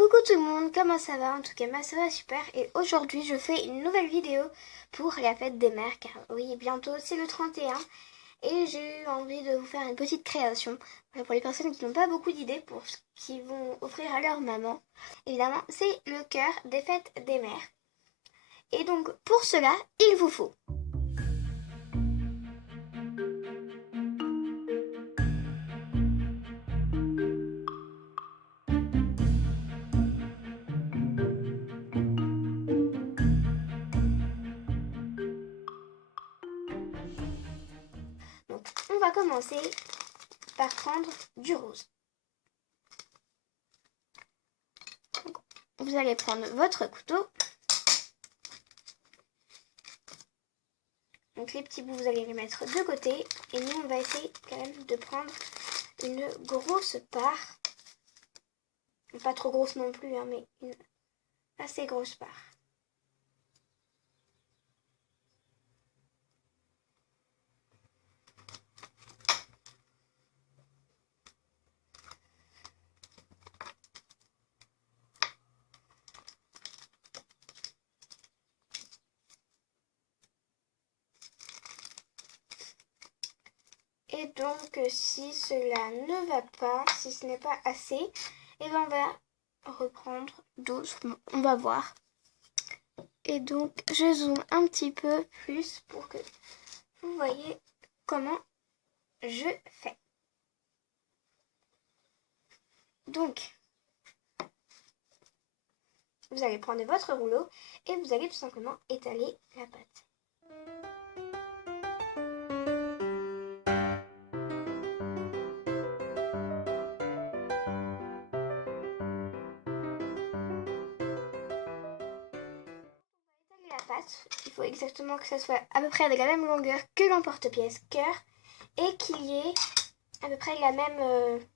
Coucou tout le monde, comment ça va? En tout cas, moi ça va super et aujourd'hui je fais une nouvelle vidéo pour la fête des mères car oui, bientôt c'est le 31 et j'ai eu envie de vous faire une petite création. Voilà, pour les personnes qui n'ont pas beaucoup d'idées pour ce qu'ils vont offrir à leur maman. Évidemment, c'est le cœur des fêtes des mères. Et donc pour cela, il vous faut donc on va commencer par prendre du rose. Donc, vous allez prendre votre couteau. Donc les petits bouts, vous allez les mettre de côté. Et nous, on va essayer quand même de prendre une grosse part. Pas trop grosse non plus, hein, mais une assez grosse part. Et donc, si cela ne va pas, si ce n'est pas assez, et ben on va reprendre doucement. On va voir. Et donc, je zoome un petit peu plus pour que vous voyez comment je fais. Donc, vous allez prendre votre rouleau et vous allez tout simplement étaler la pâte. Il faut exactement que ça soit à peu près de la même longueur que l'emporte-pièce cœur et qu'il y ait à peu près la même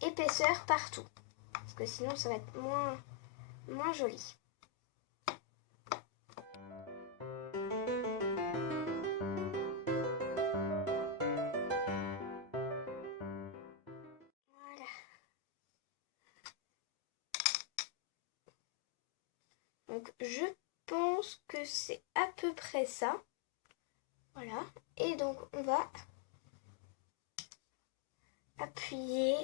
épaisseur partout. Parce que sinon ça va être moins joli. Voilà. Donc je pense que c'est à peu près ça. Voilà. Et donc on va appuyer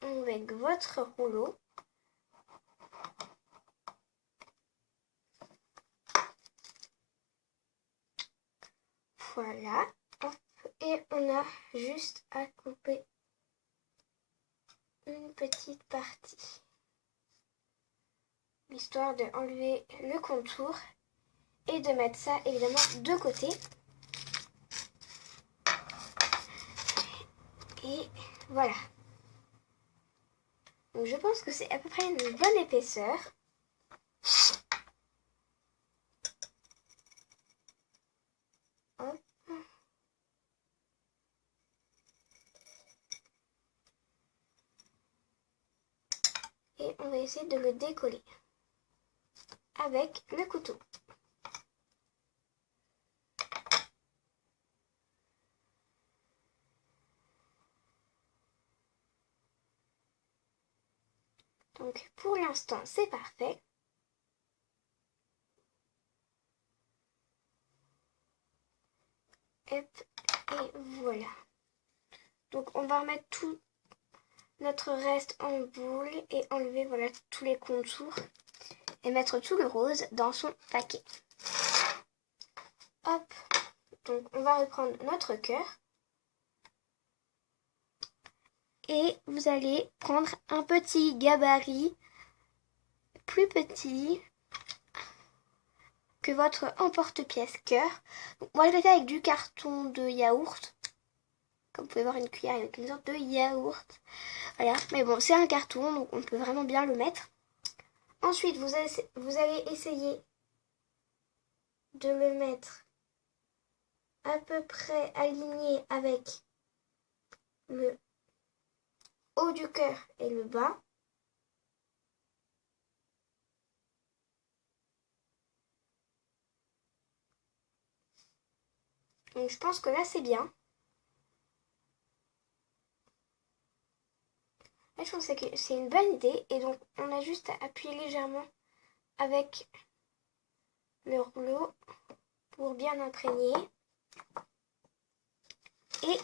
avec votre rouleau. Voilà. Hop. Et on a juste à couper une petite partie. Histoire de enlever le contour et de mettre ça évidemment de côté. Et voilà. Donc je pense que c'est à peu près une bonne épaisseur. Hop. Et on va essayer de le décoller avec le couteau. Donc pour l'instant c'est parfait. Hop, et voilà. Donc on va remettre tout notre reste en boule et enlever voilà tous les contours et mettre tout le rose dans son paquet. Hop, donc on va reprendre notre cœur. Et vous allez prendre un petit gabarit plus petit que votre emporte-pièce cœur. Donc moi je l'ai fait avec du carton de yaourt. Comme vous pouvez voir, une cuillère avec une sorte de yaourt. Voilà, mais bon, c'est un carton, donc on peut vraiment bien le mettre. Ensuite, vous allez essayer de le mettre à peu près aligné avec le haut du cœur et le bas. Donc je pense que là c'est bien. Là je pense que c'est une bonne idée. Et donc, on a juste à appuyer légèrement avec le rouleau pour bien imprégner. Et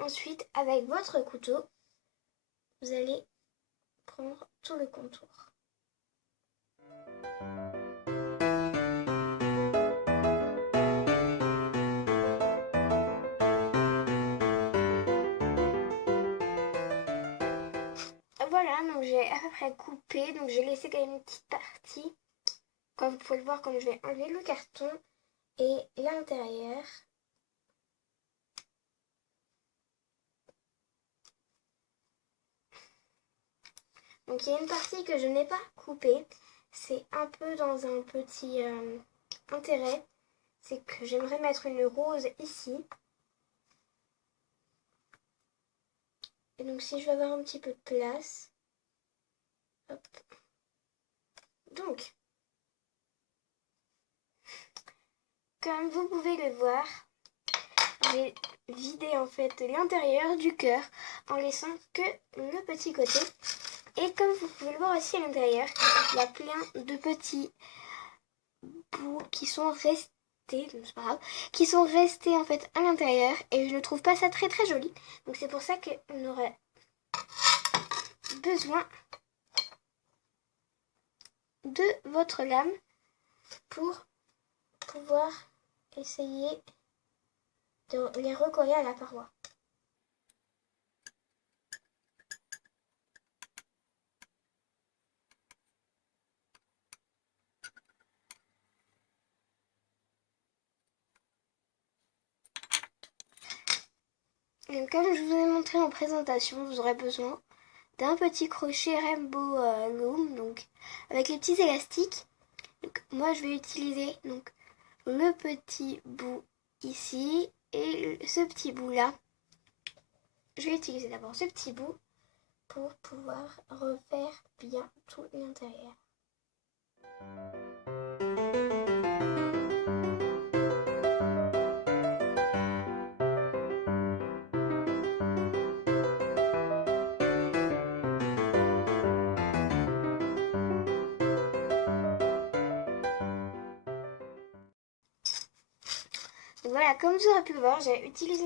ensuite, avec votre couteau, vous allez prendre tout le contour. Voilà, donc j'ai à peu près coupé, donc j'ai laissé quand même une petite partie. Comme vous pouvez le voir, comme je vais enlever le carton et l'intérieur. Donc il y a une partie que je n'ai pas coupée. C'est un peu dans un petit intérêt. C'est que j'aimerais mettre une rose ici. Et donc si je veux avoir un petit peu de place. Hop. Donc, comme vous pouvez le voir, j'ai vidé en fait l'intérieur du cœur en laissant que le petit côté. Et comme vous pouvez le voir aussi à l'intérieur, il y a plein de petits bouts qui sont restés, c'est pas grave, qui sont restés en fait à l'intérieur et je ne trouve pas ça très très joli. Donc c'est pour ça qu'on aurait besoin de votre lame pour pouvoir essayer de les recoller à la paroi. Et comme je vous ai montré en présentation, vous aurez besoin d'un petit crochet Rainbow Loom, donc avec les petits élastiques. Donc, moi je vais utiliser donc le petit bout ici et ce petit bout là. Je vais utiliser d'abord ce petit bout pour pouvoir refaire bien tout l'intérieur. Donc voilà, comme vous aurez pu le voir, j'ai utilisé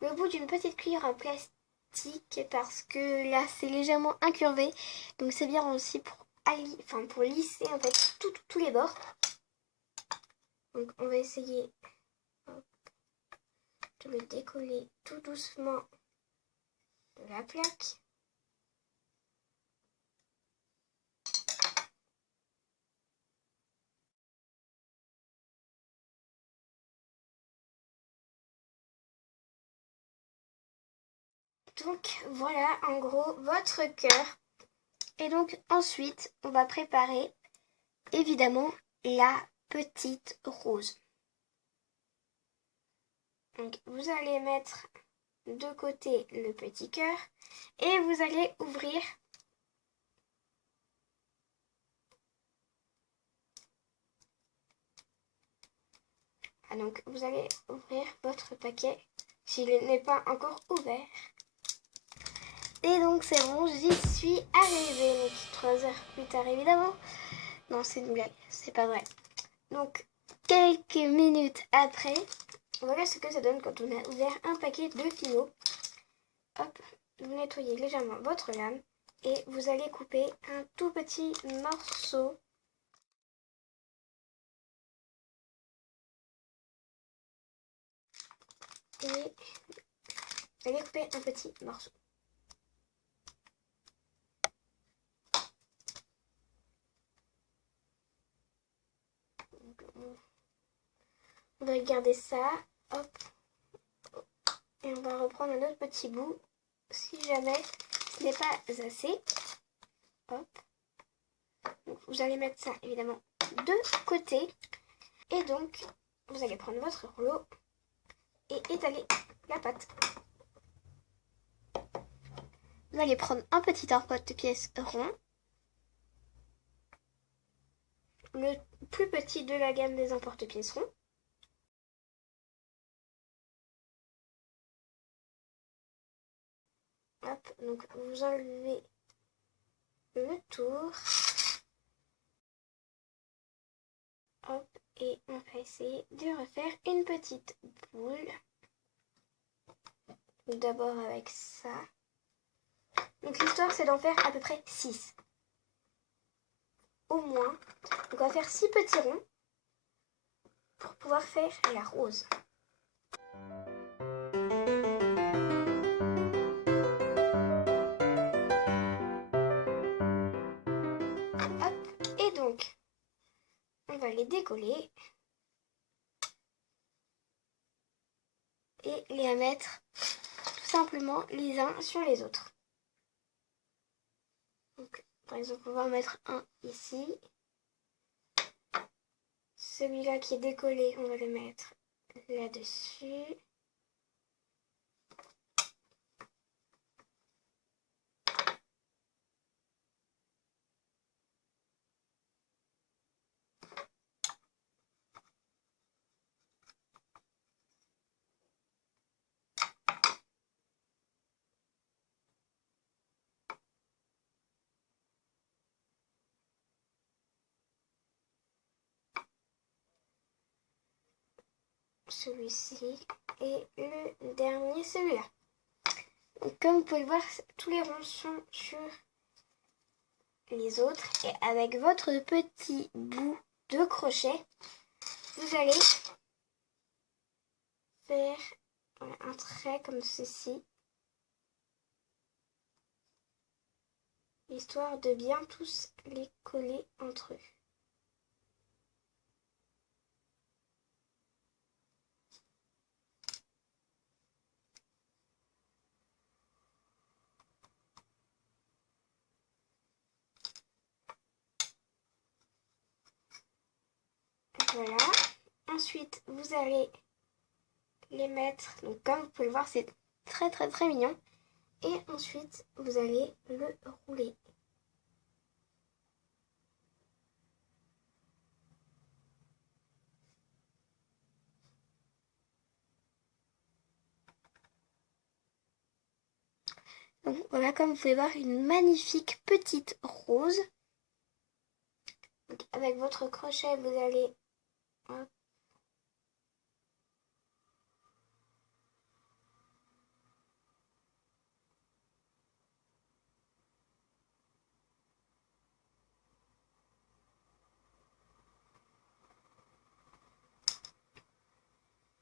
le bout d'une petite cuillère en plastique parce que là c'est légèrement incurvé, donc c'est bien aussi pour lisser en fait tous les bords. Donc on va essayer de le décoller tout doucement de la plaque. Donc voilà en gros votre cœur. Et donc ensuite on va préparer évidemment la petite rose. Donc vous allez mettre de côté le petit cœur et vous allez ouvrir donc vous allez ouvrir votre paquet s'il n'est pas encore ouvert. Et donc c'est bon, j'y suis arrivée. Donc 3 heures plus tard évidemment. Non, c'est une blague, c'est pas vrai. Donc quelques minutes après, voilà ce que ça donne quand on a ouvert un paquet de Fino. Hop, vous nettoyez légèrement votre lame et vous allez couper un tout petit morceau. Et vous allez couper un petit morceau. On va garder ça, hop, et on va reprendre un autre petit bout, si jamais ce n'est pas assez, hop. Donc, vous allez mettre ça évidemment de côté, et donc vous allez prendre votre rouleau et étaler la pâte. Vous allez prendre un petit emporte-pièce rond, le plus petit de la gamme des emporte-pièces ronds. Hop, Donc vous enlevez le tour. Hop, et on va essayer de refaire une petite boule. D'abord avec ça. Donc l'histoire c'est d'en faire à peu près 6. Au moins. Donc on va faire 6 petits ronds pour pouvoir faire la rose. Hop, et donc on va les décoller et les mettre tout simplement les uns sur les autres. Donc, par exemple, on va en mettre un ici. Celui-là qui est décollé, on va le mettre là-dessus. Celui-ci et le dernier, celui-là. Donc, comme vous pouvez le voir, tous les ronds sont sur les autres. Et avec votre petit bout de crochet, vous allez faire un trait comme ceci, histoire de bien tous les coller entre eux. Voilà. Ensuite, vous allez les mettre, donc comme vous pouvez le voir, c'est très très très mignon. Et ensuite, vous allez le rouler. Donc voilà, comme vous pouvez voir, une magnifique petite rose. Donc, avec votre crochet, vous allez... Hop.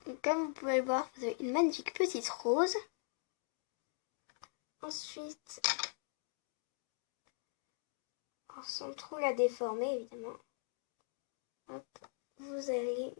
Donc, comme vous pouvez le voir, vous avez une magnifique petite rose. Ensuite, sans trop la déformer évidemment, hop, vous allez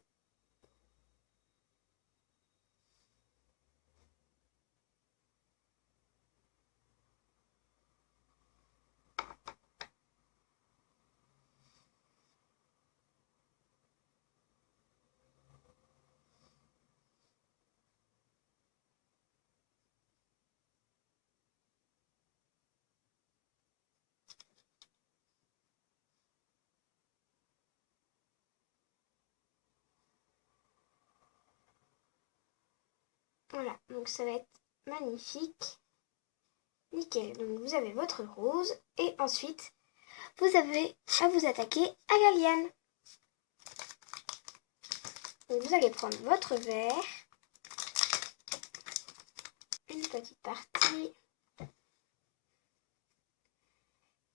voilà, donc ça va être magnifique, nickel. Donc vous avez votre rose et ensuite vous avez à vous attaquer à la liane. Donc vous allez prendre votre verre, une petite partie,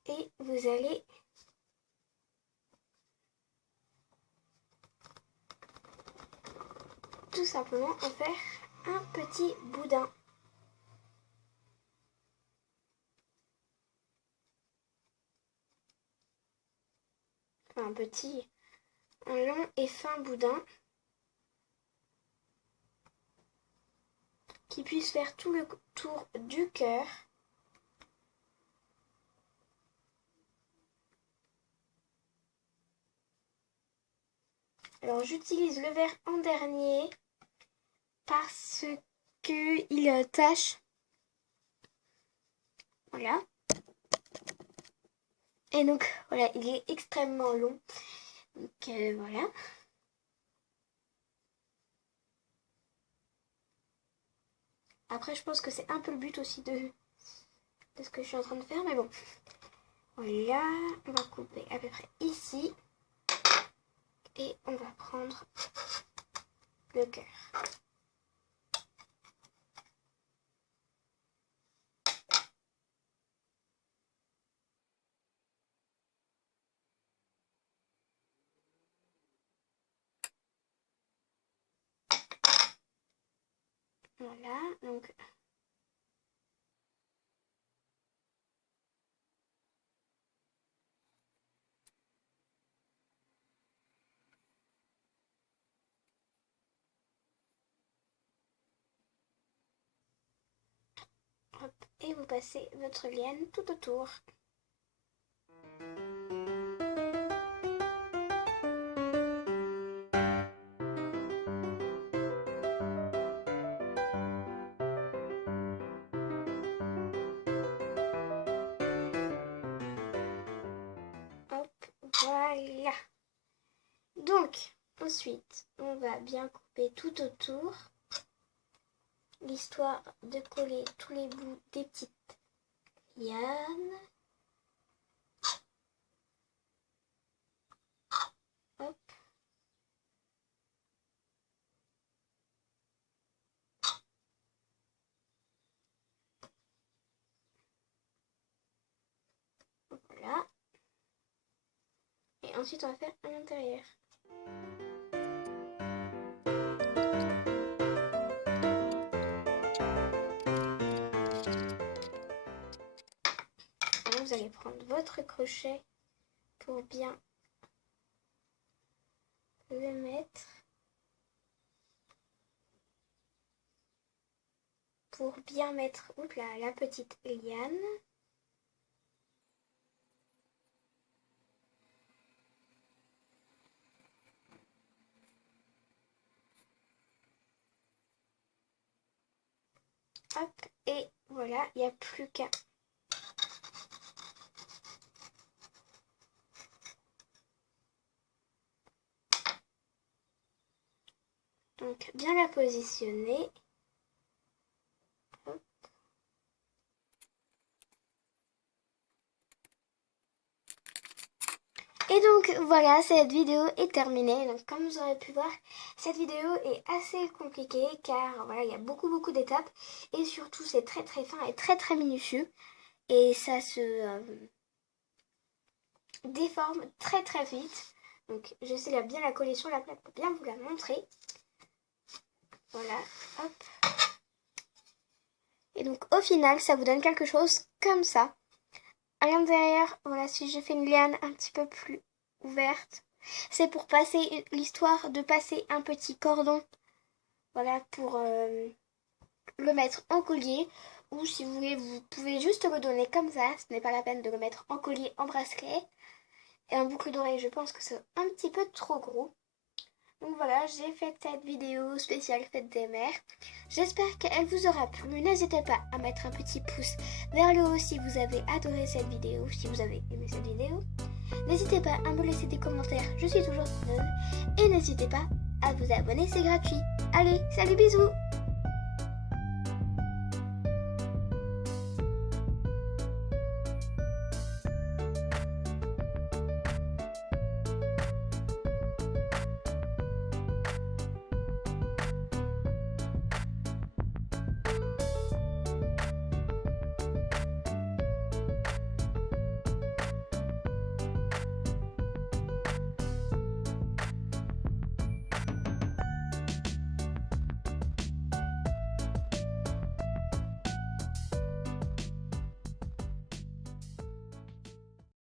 et vous allez tout simplement en faire un petit boudin. Enfin, un long et fin boudin qui puisse faire tout le tour du cœur. Alors j'utilise le verre en dernier parce que il tâche. Voilà. Et donc voilà, il est extrêmement long. Donc voilà. Après je pense que c'est un peu le but aussi de ce que je suis en train de faire, mais bon. Voilà, on va couper à peu près ici. Et on va prendre le cœur. Voilà, donc hop, et vous passez votre liane tout autour. Hop, voilà. Donc, ensuite, on va bien couper tout autour, l'histoire de coller tous les bouts des petites lianes. Hop. Voilà. Et ensuite, on va faire à l'intérieur. Alors, vous allez prendre votre crochet pour bien le mettre. Pour bien mettre la petite liane. Hop, et voilà, il n'y a plus qu'à donc bien la positionner. Hop. Et donc voilà, cette vidéo est terminée. Donc comme vous aurez pu voir, cette vidéo est assez compliquée car voilà, il y a beaucoup d'étapes et surtout c'est très fin et très minutieux et ça se déforme très vite. Donc j'essaie de bien la coller sur la plaque pour bien vous la montrer. Voilà, hop. Et donc au final, ça vous donne quelque chose comme ça. À l'intérieur, voilà, si je fais une liane un petit peu plus ouverte, c'est pour passer l'histoire de passer un petit cordon, voilà, pour le mettre en collier. Ou si vous voulez, vous pouvez juste le donner comme ça, ce n'est pas la peine de le mettre en collier, en bracelet. Et en boucle d'oreille, je pense que c'est un petit peu trop gros. Donc voilà, j'ai fait cette vidéo spéciale fête des mères. J'espère qu'elle vous aura plu. N'hésitez pas à mettre un petit pouce vers le haut si vous avez adoré cette vidéo, si vous avez aimé cette vidéo. N'hésitez pas à me laisser des commentaires, je suis toujours preneuse. Et n'hésitez pas à vous abonner, c'est gratuit. Allez, salut, bisous!